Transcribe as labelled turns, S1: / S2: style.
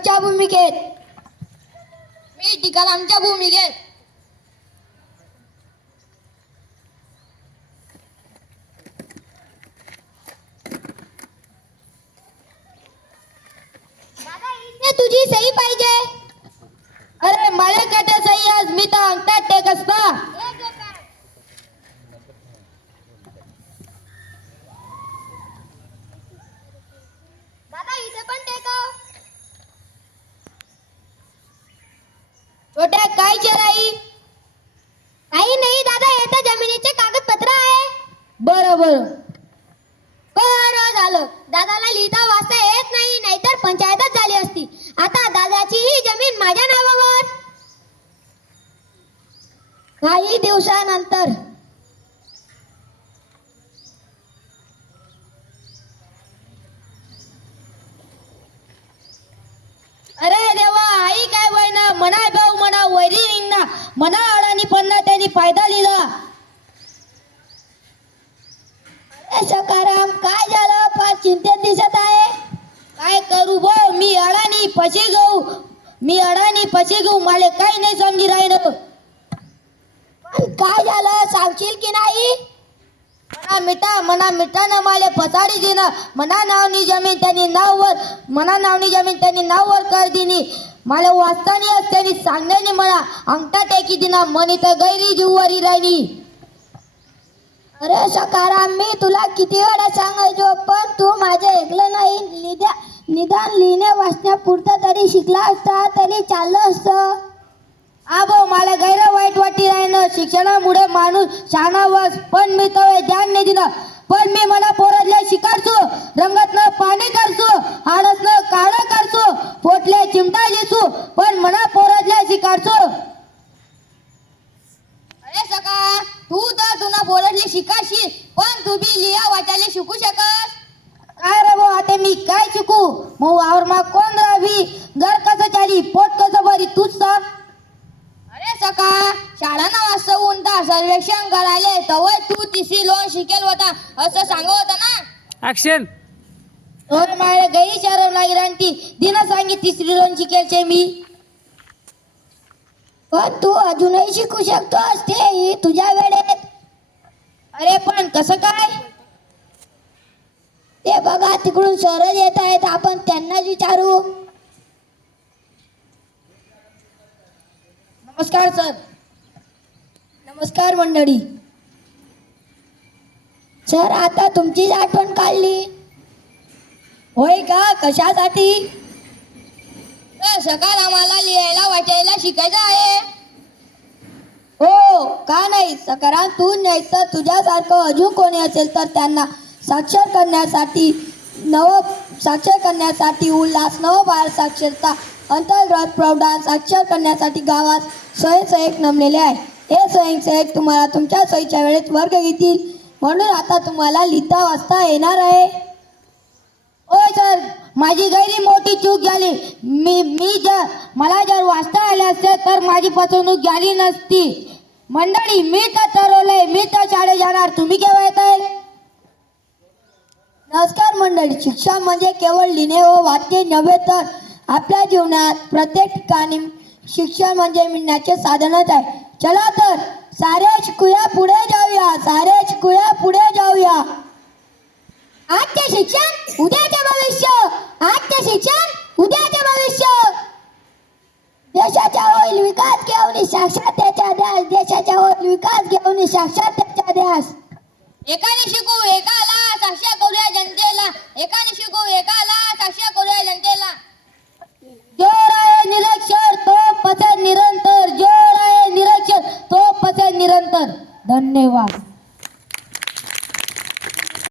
S1: भूमिकेत.
S2: मी टिकारामच्या भूमिकेत.
S1: तुझी सही पाहिजे. अरे मला कट सही आज मी तर अंगठा टेक असता
S2: दादा इथे पण टेकव
S1: छोट्या काय चराई काही नाही दादा हे तर जमिनीचे कागदपत्र आहे. बरं बरं. बरं झालं. दादाला लिहिता वाचता येत नाही नाहीतर पंचायतच झाली असती. आता दादाची ही जमीन माझ्या नावावर. काही दिवसानंतर मना अडाणी पन्ना त्यांनी फायदा लिहिला. सकाराम काय झालं? फार चिंतेत दिसत आहे. काय करू भाऊ मी अडाणी पशी घेऊ. मी अडाणी पशी घेऊ. मला काही नाही समजी राहिलं. पण काय झालं? सांगशील की नाही? मना मिठा मना मिठानं माले फसाडी दिना मना नावनी जमीन त्यांनी नाववर मना नावनी जमीन त्यांनी नाववर कर दिनी मला वाचतानी असतानी सांगण्याने मला अंगठा टेकी दिना मनी तर गैरी जीववरी राहिली. अरे सकाराम मी तुला किती वेळा सांगायचो पण तू माझे ऐकलं नाही. निद्या निदान लिहिण्या वाचण्यापुरतं तरी शिकला असता तरी चाललं असतं. आबो मला गैर वाईट वाटी राहिलं शिक्षणामुळे माणूस शहाणा वस पण मी तो ध्यान नाही दिलं. पण मी मला पोरातल्या शिकारचो रंगातनं पाणी करतो हाडसनं काळं करतो पोटल्या चिमटा दिसू पण मना पोरातल्या शिकारचो
S2: अरे सका तू तुला बोलतली शिकाशी पण तू बी लिहा वाचायला शिकू शकस.
S1: काय रे भाऊ आता मी काय शिकू? मग वावर मा कोण राहावी घर कसं चाली? पोट कसं बरी तूच सांग.
S2: अरे सका शाळा ना वाचवून ता सर्वेक्षण करायले. तवय तू तिसरी लोन शिकेल होता असं सांगत होता ना.
S3: ऍक्शन
S1: तर माझ्या गैरी शरम नाही रांती दिन सांगी तिसरी लोन शिकायचे मी. पण तू अजूनही शिकू शकतोस ते तुझ्या वेळेत. अरे पण कसं काय? ते बघा तिकडून सरज येत आहेत. आपण त्यांनाच विचारू. नमस्कार सर. नमस्कार मंडळी. सर आता तुमचीच आठवण काढली. होय का? कशासाठी?
S2: सकाळ आम्हाला लिहायला वाचायला शिकायचं आहे.
S1: हो का नाही? सकाराम तू नाही तर तुझ्यासारखं अजून कोणी असेल तर त्यांना साक्षर करण्यासाठी नव साक्षर करण्यासाठी उल्हास नव बाळ साक्षरता अंतर्गत प्रौढान साक्षर करण्यासाठी गावात स्वयंसेवक नमलेले आहे. हे स्वयंसेवक तुम्हाला तुमच्या सोयीच्या वेळेत वर्ग घेतील. म्हणून आता तुम्हाला लिहिता वाचता येणार आहे. होय सर माझी गैरी मोठी चूक झाली. मी मी जर मला जर वाचता आले असते तर माझी फसवणूक झाली नसती. मंडळी मी तर ठरवलंय मी तर शाळेत जाणार. तुम्ही केव्हा येत आहे नमस्कार मंडळी शिक्षण म्हणजे केवळ लिहिणे व वाक्य नव्हे तर आपल्या जीवनात प्रत्येक ठिकाणी शिक्षण म्हणजे मिळण्याचे साधनच आहे. चला तर सारे शिकूया पुढे जाऊया सारे शिकूया पुढे जाऊया. आजचे शिक्षण उद्याचे भविष्य. आजचे शिक्षण उद्याचे भविष्य. देशाचा होईल विकास घेऊन साक्षात ध्यास देशाचा होईल विकास घेऊन साक्षरतेचा ध्यास
S2: एकाने शिकू एकाला साक्ष करूया जनतेला. एकाने शिकू एकाला साक्ष करूया जनतेला.
S1: जोर आहे निरक्षर